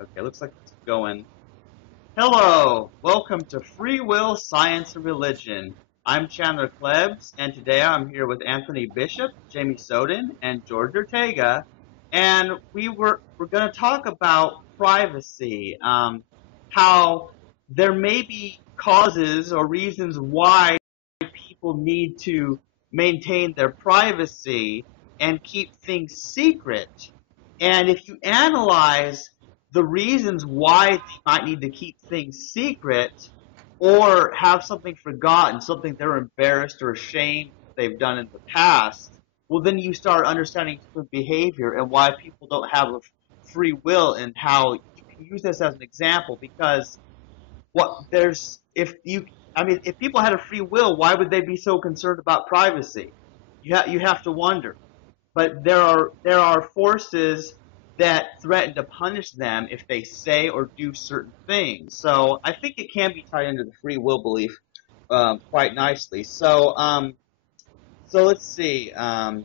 Okay, looks like it's going. Hello! Welcome to Free Will, Science, and Religion. I'm Chandler Klebs, and today I'm here with Anthony Bishop, Jamie Soden, and George Ortega. And we're going to talk about privacy, how there may be causes or reasons why people need to maintain their privacy and keep things secret. And if you analyze the reasons why they might need to keep things secret or have something forgotten, something they're embarrassed or ashamed they've done in the past, well, then you start understanding different behavior and why people don't have a free will, and how you can use this as an example because if people had a free will, why would they be so concerned about privacy? You have to wonder. But there are forces that threaten to punish them if they say or do certain things. So I think it can be tied into the free will belief quite nicely. So let's see.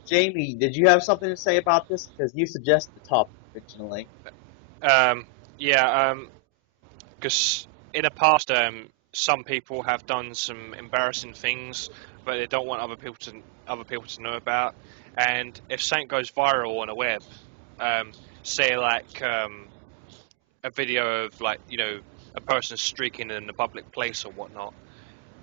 Jamie, did you have something to say about this? Because you suggested the topic originally. Yeah, because in the past, some people have done some embarrassing things, but they don't want other people to know about. And if something goes viral on a web, say like a video of a person streaking in a public place or whatnot,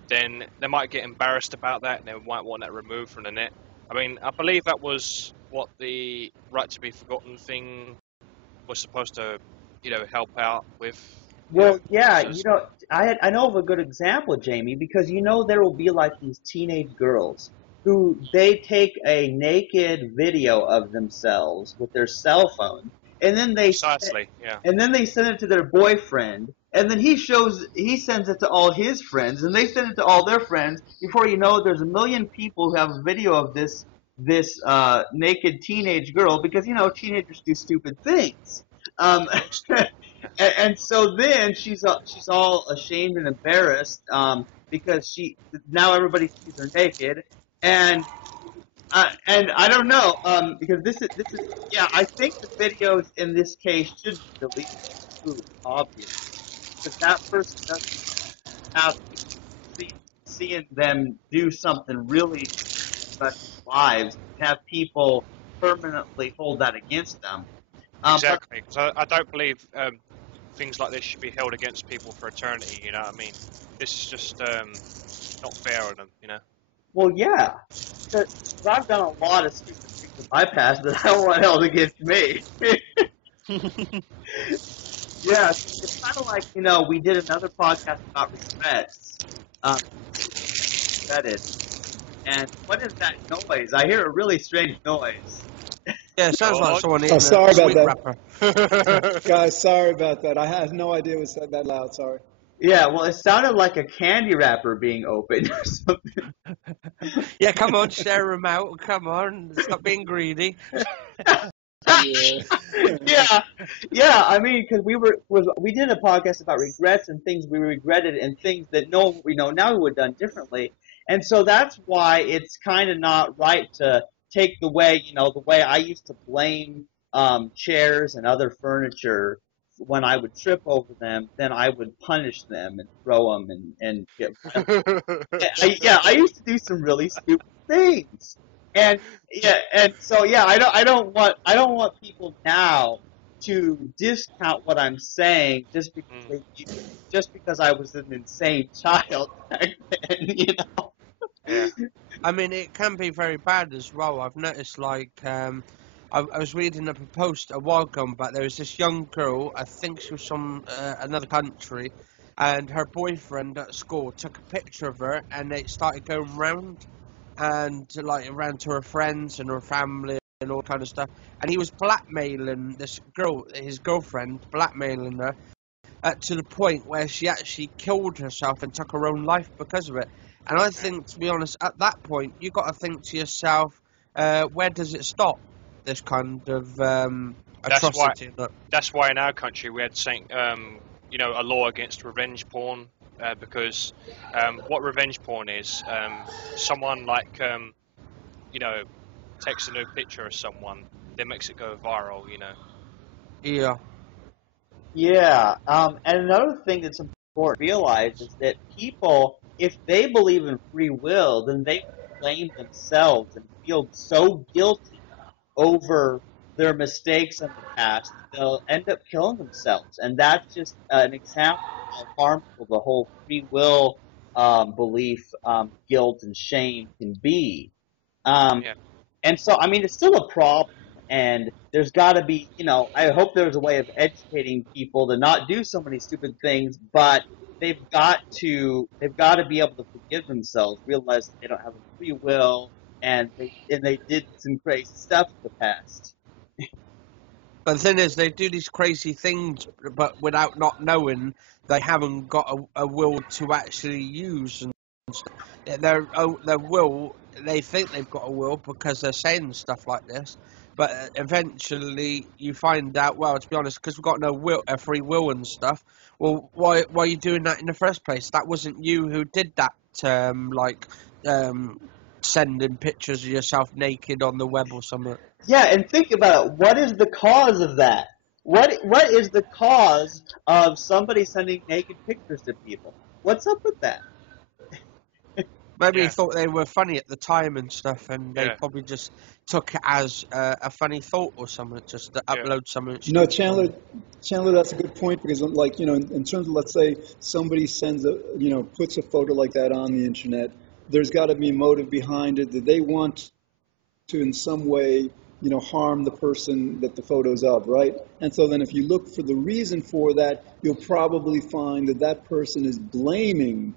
then they might get embarrassed about that and they might want that removed from the net. I mean, I believe that was what the right to be forgotten thing was supposed to, help out with. Well, yeah, I know of a good example, Jamie, because there will be like these teenage girls who they take a naked video of themselves with their cell phone, and then Precisely, yeah. they send it to their boyfriend, and then he sends it to all his friends, and they send it to all their friends. Before you know it, there's a million people who have a video of this naked teenage girl, because teenagers do stupid things. Um, and so then she's all ashamed and embarrassed because now everybody sees her naked, and I don't know because this is yeah, I think the videos in this case should be deleted. Ooh, obvious, because that person doesn't have seeing them do something really special in their lives, and have people permanently hold that against them. But Exactly, because I don't believe things like this should be held against people for eternity. You know what I mean? This is just not fair on them. Well, yeah, because I've done a lot of stupid things in my past that I don't want held against me. Yeah, it's kind of like, we did another podcast about regrets. Regretted. And what is that noise? I hear a really strange noise. Yeah, it sounds like God. someone Oh, eating sorry a about sweet that. wrapper. Guys, sorry about that. I had no idea it was that loud. Sorry. Yeah, well, it sounded like a candy wrapper being opened or something. Yeah, come on, share them out. Come on, stop being greedy. Yeah, yeah. I mean, because we did a podcast about regrets and things we regretted and things that we know now we would have done differently, and so that's why it's kind of not right to take the way I used to blame chairs and other furniture when I would trip over them. Then I would punish them and throw them and get I used to do some really stupid things, and so yeah, I don't want people now to discount what I'm saying just because I was an insane child back then, Yeah. I mean, it can be very bad as well. I've noticed, I was reading a post a while ago, but there was this young girl, I think she was from another country, and her boyfriend at school took a picture of her, and it started going round, and around to her friends and her family and all kind of stuff. And he was blackmailing this girl, his girlfriend, blackmailing her to the point where she actually killed herself and took her own life because of it. And I think, to be honest, at that point, you got to think to yourself, where does it stop? This kind of atrocity. That's why in our country we had a law against revenge porn, because what revenge porn is, someone takes a new picture of someone, then makes it go viral. Yeah. Yeah. And another thing that's important to realize is that people, if they believe in free will, then they blame themselves and feel so guilty over their mistakes in the past that they'll end up killing themselves. And that's just an example of how harmful the whole free will belief, guilt, and shame can be. Um, Yeah. and so, I mean, it's still a problem. And there's got to be, I hope there's a way of educating people to not do so many stupid things, but they've got to be able to forgive themselves, realize that they don't have a free will, and they did some crazy stuff in the past. But the thing is, they do these crazy things, but without not knowing they haven't got a will to actually use. And their will, they think they've got a will because they're saying stuff like this. But eventually, you find out. Well, to be honest, because we've got no will, a free will and stuff. Well, why are you doing that in the first place? That wasn't you who did that. Um, sending pictures of yourself naked on the web or something. Yeah, and think about it. What is the cause of that? What is the cause of somebody sending naked pictures to people? What's up with that? Maybe he Yeah. thought they were funny at the time and stuff, and they Yeah. probably just took it as a funny thought or something, just to Yeah. upload something No, stupid. Chandler, that's a good point because, like, in terms of, let's say somebody puts a photo like that on the internet, there's got to be a motive behind it that they want to, in some way, harm the person that the photo's of, right? And so then if you look for the reason for that, you'll probably find that that person is blaming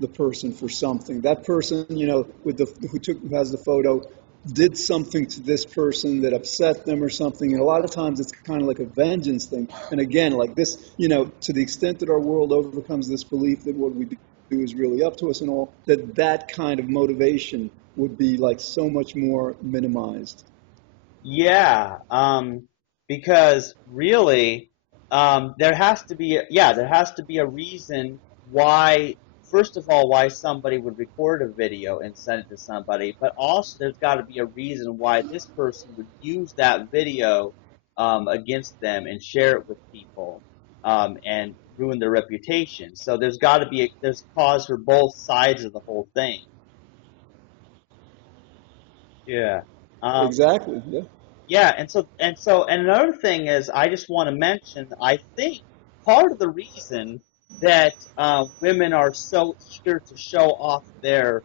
the person for something. That person, who has the photo, did something to this person that upset them or something. And a lot of times it's kind of like a vengeance thing. And again, like this, to the extent that our world overcomes this belief that what we do is really up to us and all, that kind of motivation would be like so much more minimized. Yeah, because really, there has to be a reason why, first of all, why somebody would record a video and send it to somebody, but also there's got to be a reason why this person would use that video, against them and share it with people, and ruin their reputation. So there's cause for both sides of the whole thing. Yeah. Um, Exactly. Yeah. Yeah, and another thing is, I just want to mention, I think part of the reason that women are so eager to show off their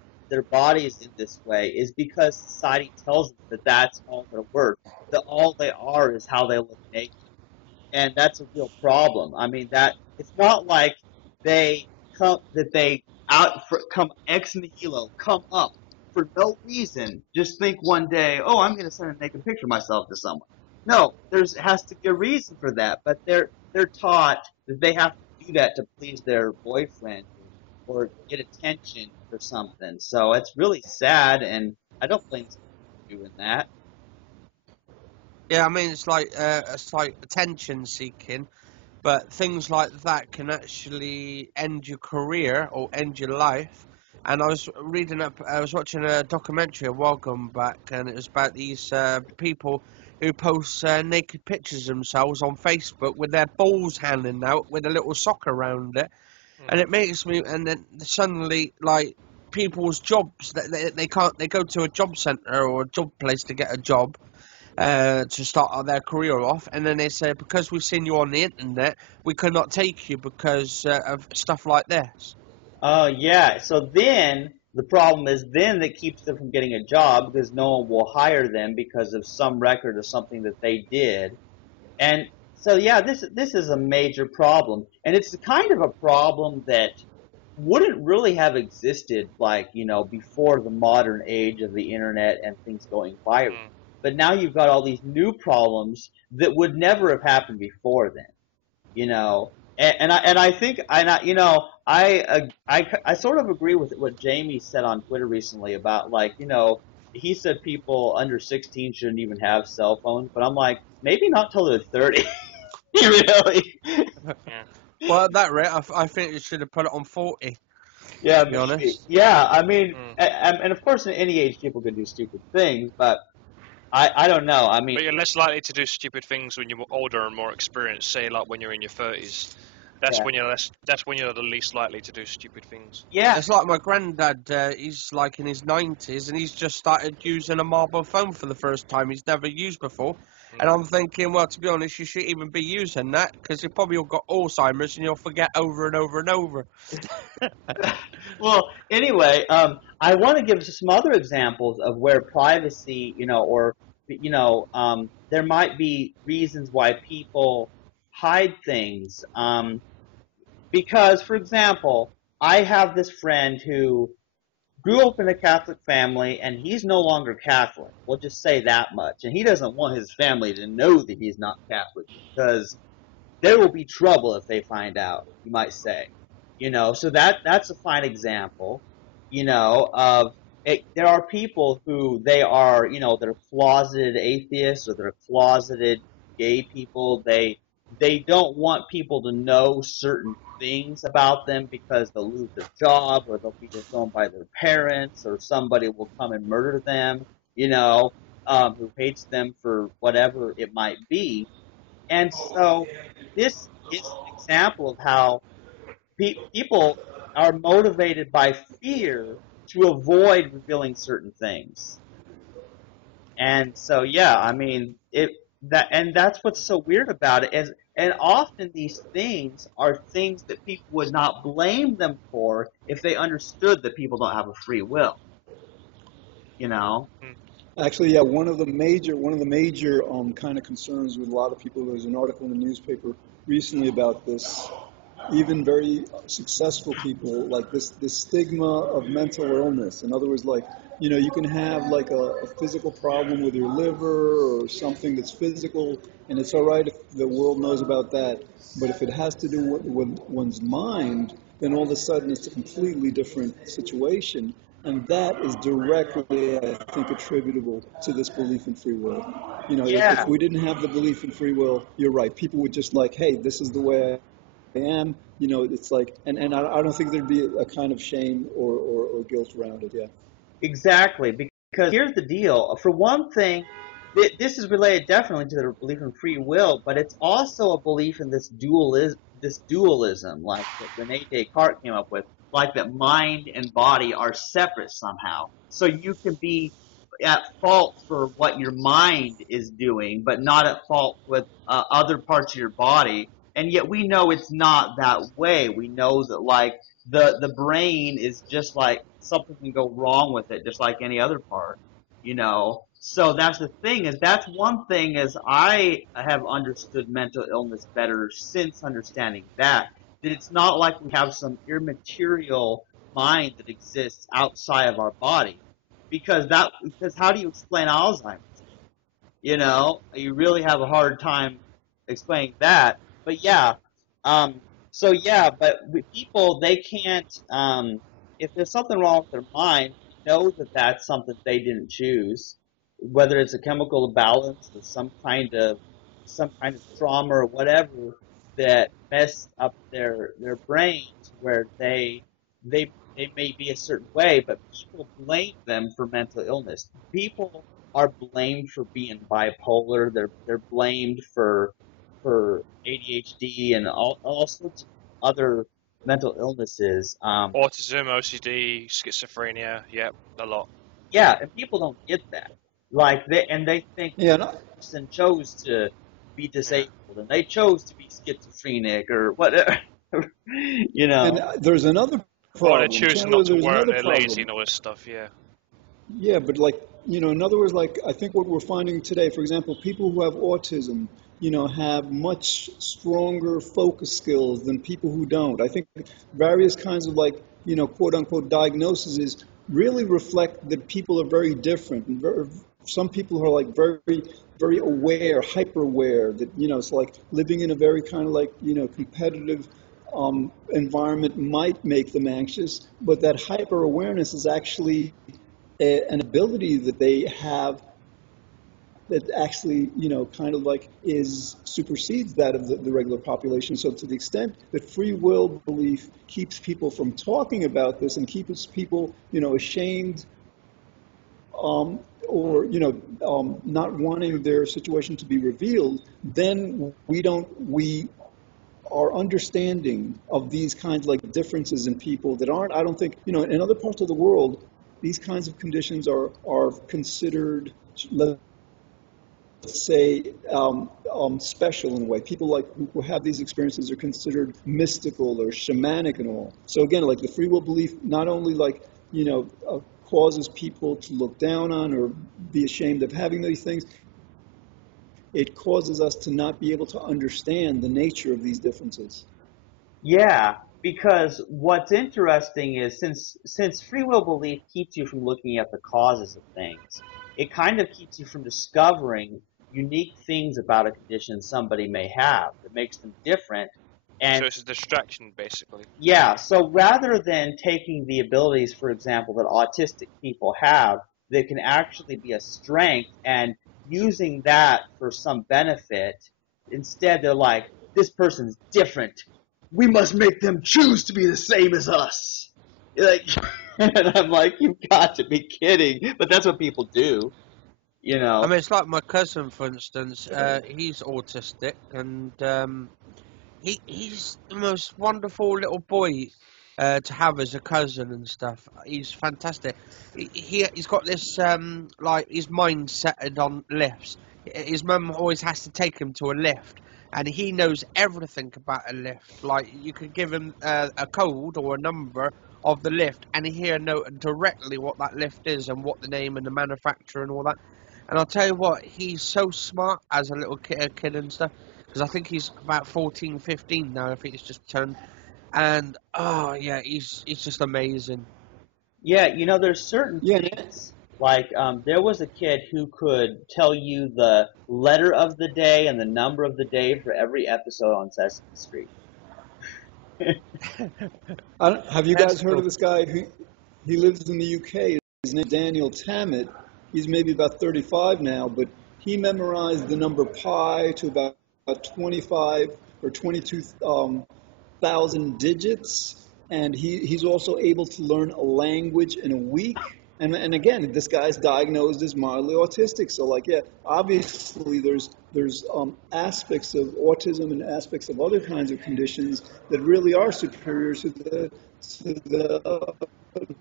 bodies in this way is because society tells them that that's all they're worth, that all they are is how they look naked, and that's a real problem. I mean, that it's not like they they come ex nihilo, come up for no reason. Just think one day, oh, I'm going to send a naked picture of myself to someone. No, there's has to be a reason for that, but they're taught that they have to do that to please their boyfriend or get attention or something. So it's really sad, and I don't blame them for doing that. Yeah, I mean it's like attention seeking, but things like that can actually end your career or end your life. And I was watching a documentary a while gone back, and it was about these people who post naked pictures of themselves on Facebook with their balls hanging out with a little sock around it. And Mm. it makes me, and then suddenly, like, people's jobs, they can't, they go to a job centre or a job place to get a job, to start their career off, and then they say, because we've seen you on the internet, we cannot take you because of stuff like this. Oh, yeah. So then the problem is then that keeps them from getting a job because no one will hire them because of some record or something that they did. And so yeah, this is a major problem. And it's the kind of a problem that wouldn't really have existed like, before the modern age of the internet and things going viral. Mm. But now you've got all these new problems that would never have happened before then, you know. And I think I sort of agree with what Jamie said on Twitter recently about, like, he said people under 16 shouldn't even have cell phones, but I'm like, maybe not till they're 30. Really? Yeah. Well, at that rate, I think you should have put it on 40, Yeah, to be maybe. honest. Yeah, I mean, Mm. and of course, in any age, people can do stupid things, but I don't know. I mean, But you're less likely to do stupid things when you're older and more experienced. Say, like when you're in your 30s, that's yeah, when you're less. That's when you're the least likely to do stupid things. yeah, It's like my granddad. He's like in his 90s, and he's just started using a mobile phone for the first time. He's never used before, and I'm thinking, well, to be honest, you shouldn't even be using that because you've probably all got Alzheimer's and you'll forget over and over and over. well, anyway, I want to give some other examples of where privacy, or there might be reasons why people hide things. Because, for example, I have this friend who grew up in a Catholic family, and he's no longer Catholic. We'll just say that much. And he doesn't want his family to know that he's not Catholic because there will be trouble if they find out, you might say. So that's a fine example, of it. There are people who they're closeted atheists or they're closeted gay people. They don't want people to know certain things about them because they'll lose their job or they'll be disowned by their parents or somebody will come and murder them, who hates them for whatever it might be. And so this is an example of how people are motivated by fear to avoid revealing certain things. And so, yeah, I mean, and that's what's so weird about it is, and often these things are things that people would not blame them for if they understood that people don't have a free will, you know? Actually, yeah, one of the major kind of concerns with a lot of people. There's an article in the newspaper recently about this. Even very successful people, like this stigma of mental illness. In other words, like, you can have like a physical problem with your liver or something that's physical, and it's all right if the world knows about that. But if it has to do with one's mind, then all of a sudden it's a completely different situation. And that is directly, I think, attributable to this belief in free will. If Yeah, we didn't have the belief in free will, you're right. People would just like, hey, this is the way I am. It's like, and I don't think there'd be a kind of shame or guilt around it. Yeah. exactly. Because here's the deal. For one thing, this is related definitely to the belief in free will, but it's also a belief in this dualism, like that Rene Descartes came up with, like that mind and body are separate somehow. So you can be at fault for what your mind is doing, but not at fault with other parts of your body. And yet we know it's not that way. We know that like the brain is just like something can go wrong with it, just like any other part. So that's the thing is that's one thing is I have understood mental illness better since understanding that it's not like we have some immaterial mind that exists outside of our body because how do you explain Alzheimer's? You really have a hard time explaining that. But yeah, um, so yeah, but with people, they can't, if there's something wrong with their mind, know that that's something they didn't choose, whether it's a chemical imbalance or some kind of trauma or whatever that messed up their brains where they may be a certain way, but people blame them for mental illness. People are blamed for being bipolar. They're blamed for ADHD and all sorts of other mental illnesses. Autism, OCD, schizophrenia, yep, a lot. Yeah, and people don't get that. Like they think Yeah. the person chose to be Yeah. disabled and they chose to be schizophrenic or whatever. you And know. there's another Or they're problem, choosing Chandler. not to There's work, another they're lazy problem. and all this stuff, yeah. Yeah, but like, in other words, like, I think what we're finding today, for example, people who have autism, have much stronger focus skills than people who don't. I think various kinds of like, quote unquote diagnoses really reflect that people are very different. And some people are like very, very aware, hyper aware that, it's like living in a very kind of like, competitive environment might make them anxious, but that hyper awareness is actually an ability that they have that actually, kind of like is supersedes that of the regular population. So to the extent that free will belief keeps people from talking about this and keeps people, ashamed, or not wanting their situation to be revealed, then our understanding of these kinds of like differences in people that aren't, I don't think, in other parts of the world, these kinds of conditions are considered, let's say, special in a way. People like who have these experiences are considered mystical or shamanic and all. So again, like the free will belief not only like, causes people to look down on or be ashamed of having these things, it causes us to not be able to understand the nature of these differences. Yeah, because what's interesting is since free will belief keeps you from looking at the causes of things, it kind of keeps you from discovering unique things about a condition somebody may have that makes them different. So And it's a distraction, basically. yeah, so rather than taking the abilities, for example, that autistic people have that can actually be a strength and using that for some benefit, instead they're like, this person's different. We must make them choose to be the same as us. Like, and I'm like, you've got to be kidding. But that's what people do, you I know. mean, it's like my cousin, for instance. He's autistic, and he's the most wonderful little boy to have as a cousin and stuff. He's fantastic. He's got this like his mind centered on lifts. His mum always has to take him to a lift, and he knows everything about a lift. Like you could give him a code or a number of the lift, and he'll know directly what that lift is and what the name and the manufacturer and all that. And I'll tell you what, he's so smart as a little kid and stuff. Because I think he's about 14, 15 now. I think he's just turned. And, oh, yeah, he's just amazing. Yeah, there's certain Yeah, kids, like there was a kid who could tell you the letter of the day and the number of the day for every episode on Sesame Street. have you That's guys heard of cool. this guy who he lives in the UK? His name is Daniel Tammet. He's maybe about 35 now, but he memorized the number pi to about 25 or 22,000 digits, and he's also able to learn a language in a week. And again, this guy's diagnosed as mildly autistic. So like, yeah, obviously there's aspects of autism and aspects of other kinds of conditions that really are superior to the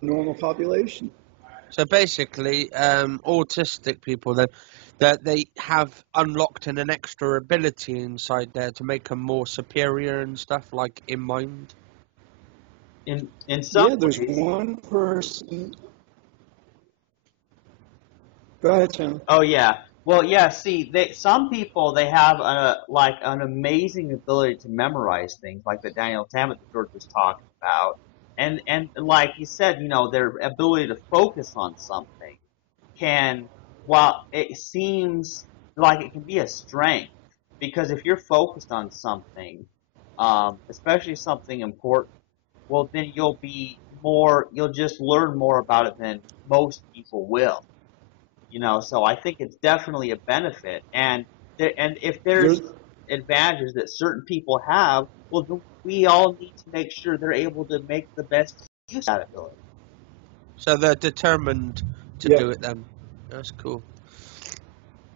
normal population. So basically, autistic people, then, that they have unlocked an extra ability inside there to make them more superior and stuff, like in mind. In some Yeah, there's ways, one person. Go ahead, Chandler. oh yeah. Well, yeah. See, some people they have like an amazing ability to memorize things, like the Daniel Tammet that George was talking about, and like he said, their ability to focus on something can, while it seems like it can be a strength, because if you're focused on something, especially something important, well, then you'll just learn more about it than most people will. So I think it's definitely a benefit. And if there's There's advantages that certain people have, well, then we all need to make sure they're able to make the best use of that ability. So they're determined to yeah, do it then. That's cool.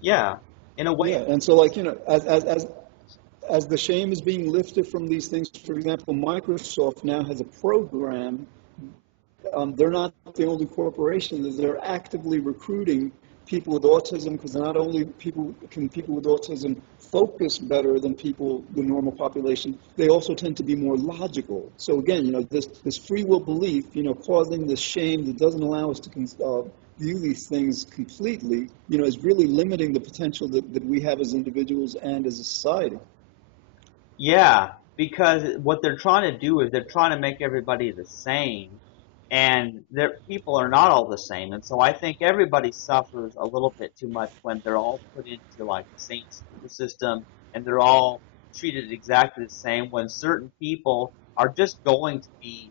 Yeah, in a way. yeah, and so like as the shame is being lifted from these things, for example, Microsoft now has a program. They're not the only corporation that they're actively recruiting people with autism, because not only people with autism focus better than the normal population, they also tend to be more logical. So again, this free will belief, causing this shame that doesn't allow us to view these things completely, is really limiting the potential that we have as individuals and as a society. Yeah, because what they're trying to do is they're trying to make everybody the same, and people are not all the same, and so I think everybody suffers a little bit too much when they're all put into like the same school system and they're all treated exactly the same, when certain people are just going to be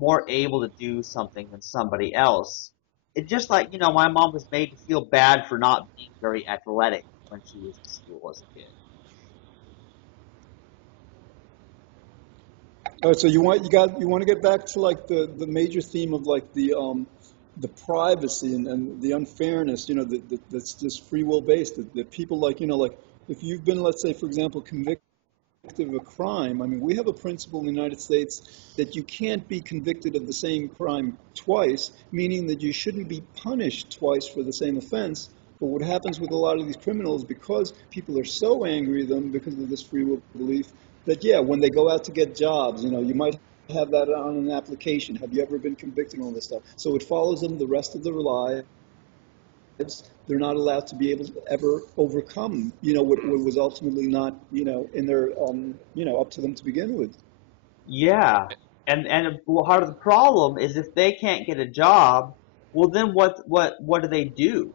more able to do something than somebody else. It's just like, my mom was made to feel bad for not being very athletic when she was in school as a kid. All right, so you want to get back to like the major theme of like the the privacy and the unfairness, that's just free will based. That people like, like if you've been, let's say, for example, convicted of a crime, I mean, we have a principle in the United States that you can't be convicted of the same crime twice, meaning that you shouldn't be punished twice for the same offense. But what happens with a lot of these criminals, because people are so angry at them because of this free will belief, that, yeah, when they go out to get jobs, you might have that on an application. Have you ever been convicted and all this stuff? So it follows them the rest of their lives. They're not allowed to be able to ever overcome, what was ultimately not, in their, up to them to begin with. Yeah, and part of the problem is if they can't get a job, well then what do they do?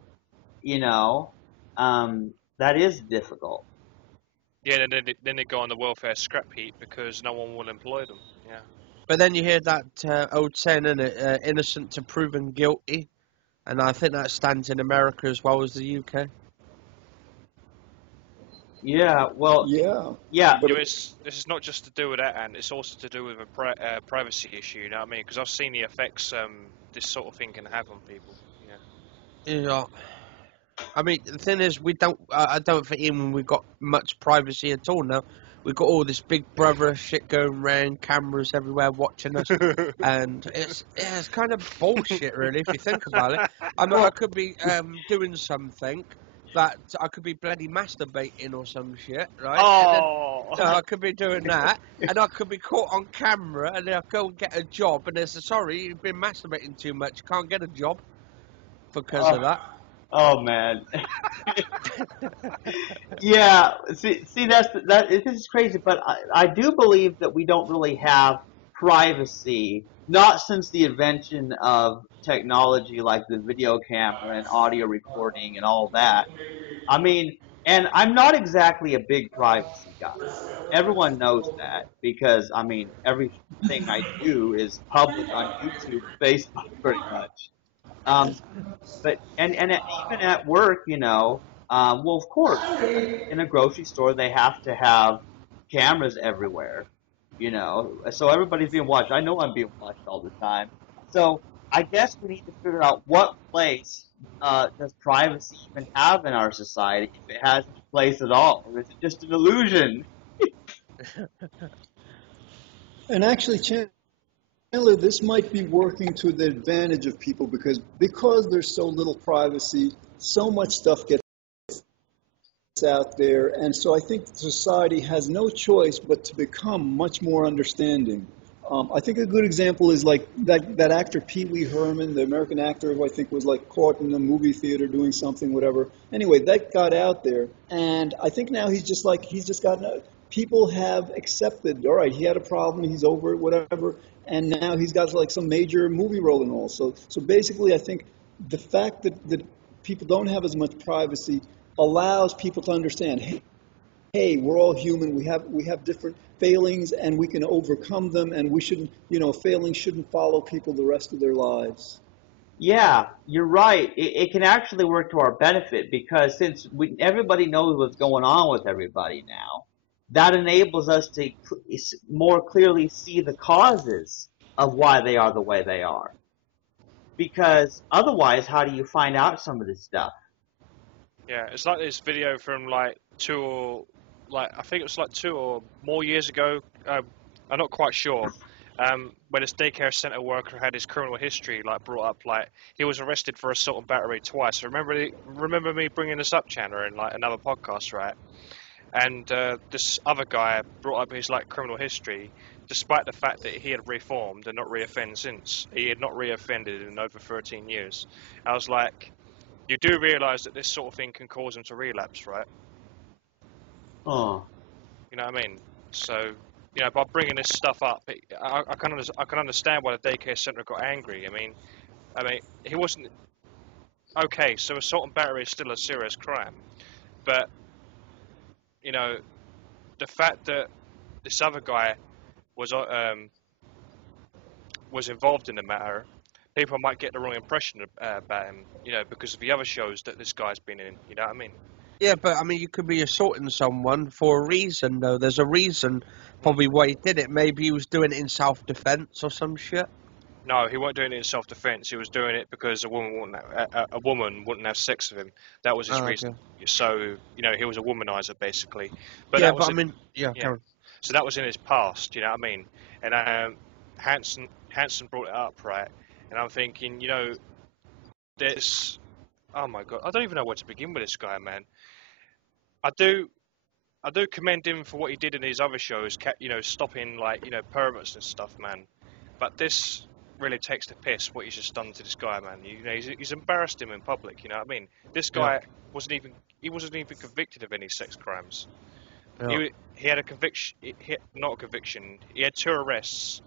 You know, that is difficult. Yeah, then they go on the welfare scrap heap because no one will employ them. Yeah. But then you hear that old saying, innit, innocent to proven guilty, and I think that stands in America as well as the UK. Yeah, well, Yeah, yeah, but This is not just to do with that, and it's also to do with a privacy issue. You know what I mean? Because I've seen the effects this sort of thing can have on people. Yeah. Yeah. I mean, the thing is, I don't think even we've got much privacy at all now. We've got all this Big Brother shit going around, cameras everywhere watching us, and it's kind of bullshit, really, if you think about it. I mean, I could be doing something that I could be bloody masturbating or some shit, right? And then I could be doing that, and I could be caught on camera, and then I go and get a job, and they say, sorry, you've been masturbating too much, can't get a job because of that. oh man. Yeah, see, this is crazy, but I do believe that we don't really have privacy, not since the invention of technology like the video camera and audio recording and all that. I mean, and I'm not exactly a big privacy guy. Everyone knows that because, I mean, everything I do is public on YouTube and Facebook pretty much. Um, but even at work, well, of course, in a grocery store they have to have cameras everywhere, so everybody's being watched. I know I'm being watched all the time. So I guess we need to figure out what place does privacy even have in our society, if it has any place at all, or is it just an illusion? and actually, Chandler, this might be working to the advantage of people because there's so little privacy, so much stuff gets out there, and so I think society has no choice but to become much more understanding. I think a good example is like that actor Pee Wee Herman, the American actor who I think was like caught in a movie theater doing something, whatever. Anyway, that got out there, and I think now he's just gotten. People have accepted. All right, he had a problem. He's over it, whatever, and now he's got like some major movie role and all. So basically, I think the fact that people don't have as much privacy allows people to understand. Hey, we're all human. We have different failings, and we can overcome them. And we shouldn't, failings shouldn't follow people the rest of their lives. Yeah, you're right. It can actually work to our benefit because since everybody knows what's going on with everybody now, that enables us to more clearly see the causes of why they are the way they are. Because otherwise, how do you find out some of this stuff? Yeah, it's like this video from I think it was like 2 or more years ago. I'm not quite sure. When this daycare center worker had his criminal history brought up, he was arrested for assault and battery twice. Remember me bringing this up, Chandler, in another podcast, right? And this other guy brought up his criminal history, despite the fact that he had reformed and not reoffended since. He had not reoffended in over 13 years. I was like, you do realise that this sort of thing can cause him to relapse, right? Oh. You know what I mean? So, by bringing this stuff up, I can understand why the daycare centre got angry. I mean, he wasn't okay. So assault and battery is still a serious crime, but the fact that this other guy was involved in the matter, people might get the wrong impression about him, because of the other shows that this guy's been in. You know what I mean? Yeah, but I mean, you could be assaulting someone for a reason, though. There's a reason probably why he did it. Maybe he was doing it in self-defense or some shit. No, he wasn't doing it in self-defense. He was doing it because a woman wouldn't have sex with him. That was his Oh, reason. okay. So he was a womanizer basically. But Yeah, that but was I mean, yeah, yeah. come on. So that was in his past. You know what I mean? And Hansen brought it up, right? And I'm thinking, there's oh my god, I don't even know where to begin with this guy, man. I do commend him for what he did in his other shows, stopping perverts and stuff, man. But this really takes the piss what he's just done to this guy, man. He's embarrassed him in public. You know what I mean? This Yeah. guy wasn't even convicted of any sex crimes. Yeah. He had a conviction, not a conviction. He had 2 arrests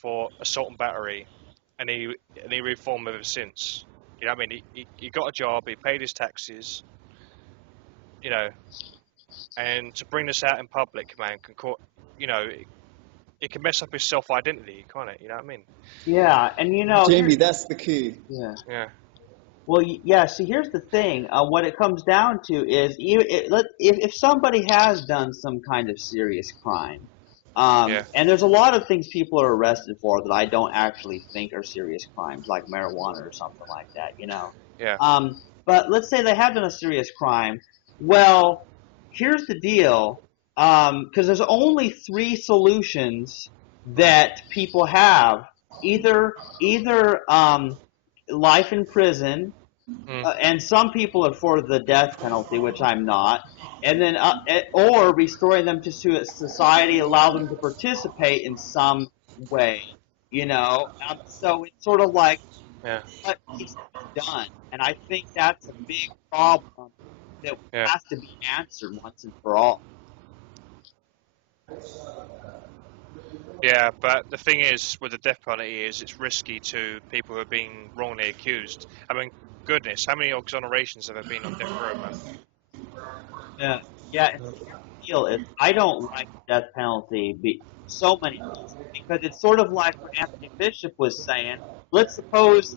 for assault and battery, and he reformed ever since. You know what I mean? He got a job, he paid his taxes, and to bring this out in public, man, it can mess up his self-identity, can't it? You know what I mean? Yeah, and Jamie, that's the key. yeah. Yeah. Well, yeah. See, here's the thing. What it comes down to is, if somebody has done some kind of serious crime, Yeah. and there's a lot of things people are arrested for that I don't actually think are serious crimes, like marijuana or something like that. Yeah. But let's say they have done a serious crime. Well, here's the deal. Because there's only 3 solutions that people have. Either life in prison, Mm. and some people are for the death penalty, which I'm not, and then or restoring them to society, allow them to participate in some way, So it's sort of like Yeah. what needs to be done, and I think that's a big problem that Yeah. has to be answered once and for all. Yeah, but the thing is, with the death penalty, is it's risky to people who are being wrongly accused. I mean, goodness, how many exonerations have there been on death row, man? Yeah, yeah. And see, here's the deal: is I don't like the death penalty so many reasons, because it's sort of like what Anthony Bishop was saying. Let's suppose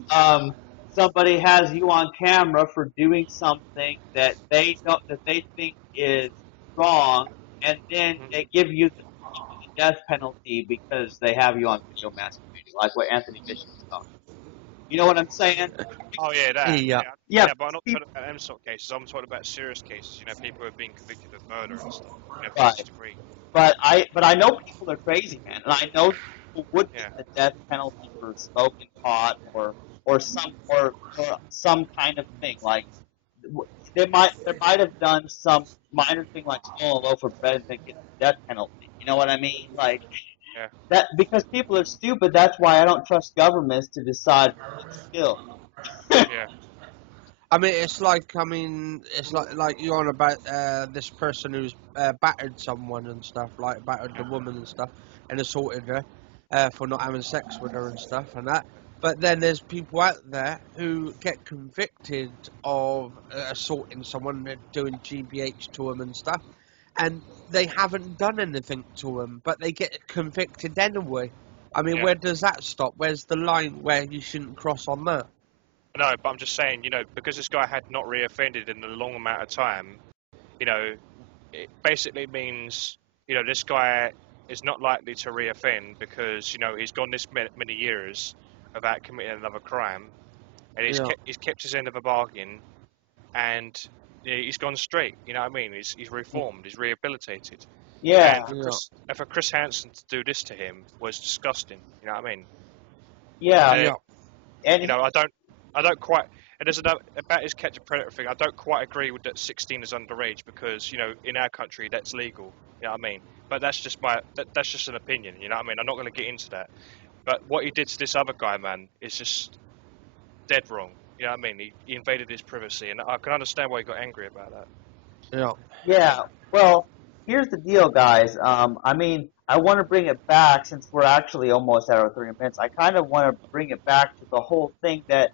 somebody has you on camera for doing something that they think is wrong, and then Mm. they give you the death penalty because they have you on video masturbating, like what Anthony Bishop was talking. You know what I'm saying? Oh yeah, that. Yeah. Yeah, Yeah, yeah, but I'm not people, talking about them sort of cases. I'm talking about serious cases. People who have been convicted of murder and stuff. right. First degree. But I know people are crazy, man, and I know people would Yeah. get the death penalty for smoking pot or some kind of thing. Like they might have done some minor thing like stealing a loaf of bread and then get the death penalty. You know what I mean? Like Yeah. that, because people are stupid. That's why I don't trust governments to decide what's killed. Yeah. It's like you're on about this person who's battered someone and stuff, like battered the woman and stuff, and assaulted her for not having sex with her and stuff and that. But then there's people out there who get convicted of assaulting someone, doing GBH to them and stuff, and they haven't done anything to them, but they get convicted anyway. Yeah. Where does that stop? Where's the line where you shouldn't cross on that? No, but I'm just saying, because this guy had not reoffended in a long amount of time, it basically means, this guy is not likely to reoffend because, he's gone this many years without committing another crime, and Yeah. he's kept his end of the bargain, and he's gone straight. You know what I mean? He's reformed. He's rehabilitated. Yeah, And Yeah. for Chris Hansen to do this to him was disgusting. You know what I mean? yeah, And Yeah. and I don't quite. And there's another about his catch a predator thing. I don't quite agree with that 16 is underage because in our country that's legal. You know what I mean? But that's just that's just an opinion. You know what I mean? I'm not going to get into that. But what he did to this other guy, man, is just dead wrong. You know what I mean? He invaded his privacy, and I can understand why he got angry about that. Yeah. Yeah, well, here's the deal, guys. I want to bring it back since we're actually almost at our 30 minutes. I kind of want to bring it back to the whole thing that,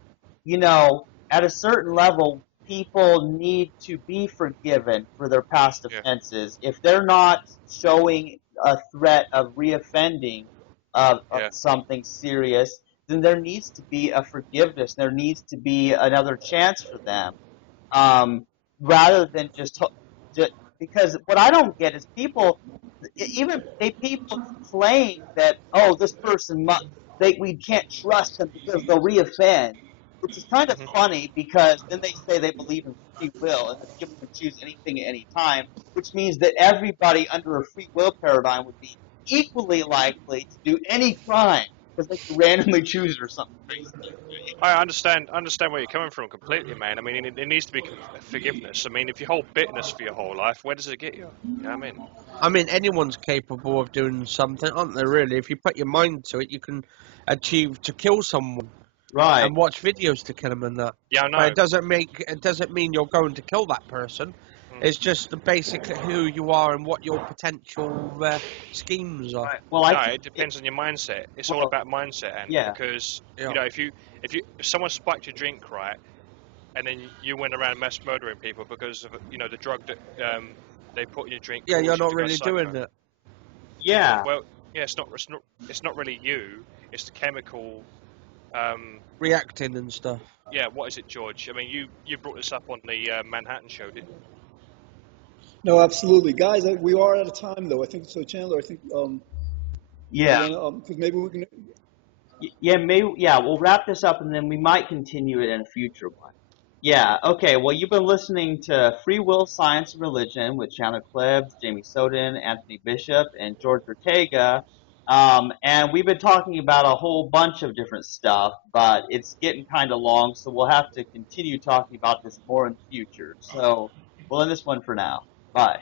at a certain level, people need to be forgiven for their past Yeah. offenses. If they're not showing a threat of reoffending of Yeah. something serious, then there needs to be a forgiveness. There needs to be another chance for them. Rather than just because what I don't get is people claim that, oh, this person we can't trust them because they'll reoffend. Which is kind of Mhm. funny because then they say they believe in free will and that people can choose anything at any time, which means that everybody under a free will paradigm would be equally likely to do any crime because they could randomly choose or something crazy. I understand where you're coming from completely, man. I mean, it needs to be forgiveness. I mean, if you hold bitterness for your whole life, where does it get you? You know what I mean? I mean, anyone's capable of doing something, aren't they? Really, if you put your mind to it, you can achieve to kill someone Right. and watch videos to kill them and that. Yeah, I But know. it doesn't mean you're going to kill that person. Mm. It's just basically who you are and what your potential schemes are. Right. Well, I No, think it depends on your mindset. It's all well, about mindset, and yeah. because Yeah. you know, if someone spiked your drink, right, and then you went around mass murdering people because of the drug that they put in your drink Yeah, you're caused you not to go really psycho. doing it. Yeah. Well, yeah, it's not really you. It's the chemical. Reacting and stuff. Yeah, what is it, George? I mean, you brought this up on the Manhattan show, didn't you? No, absolutely, guys. We are out of time, though. I think so, Chandler. I think you Yeah. want to because maybe we can. Yeah, we'll wrap this up and then we might continue it in a future one. Yeah, okay, well, you've been listening to Free Will, Science, and Religion with Chandler Klebs, Jamie Soden, Anthony Bishop, and George Ortega. And we've been talking about a whole bunch of different stuff, but it's getting kind of long, so we'll have to continue talking about this more in the future. So we'll end this one for now. Bye.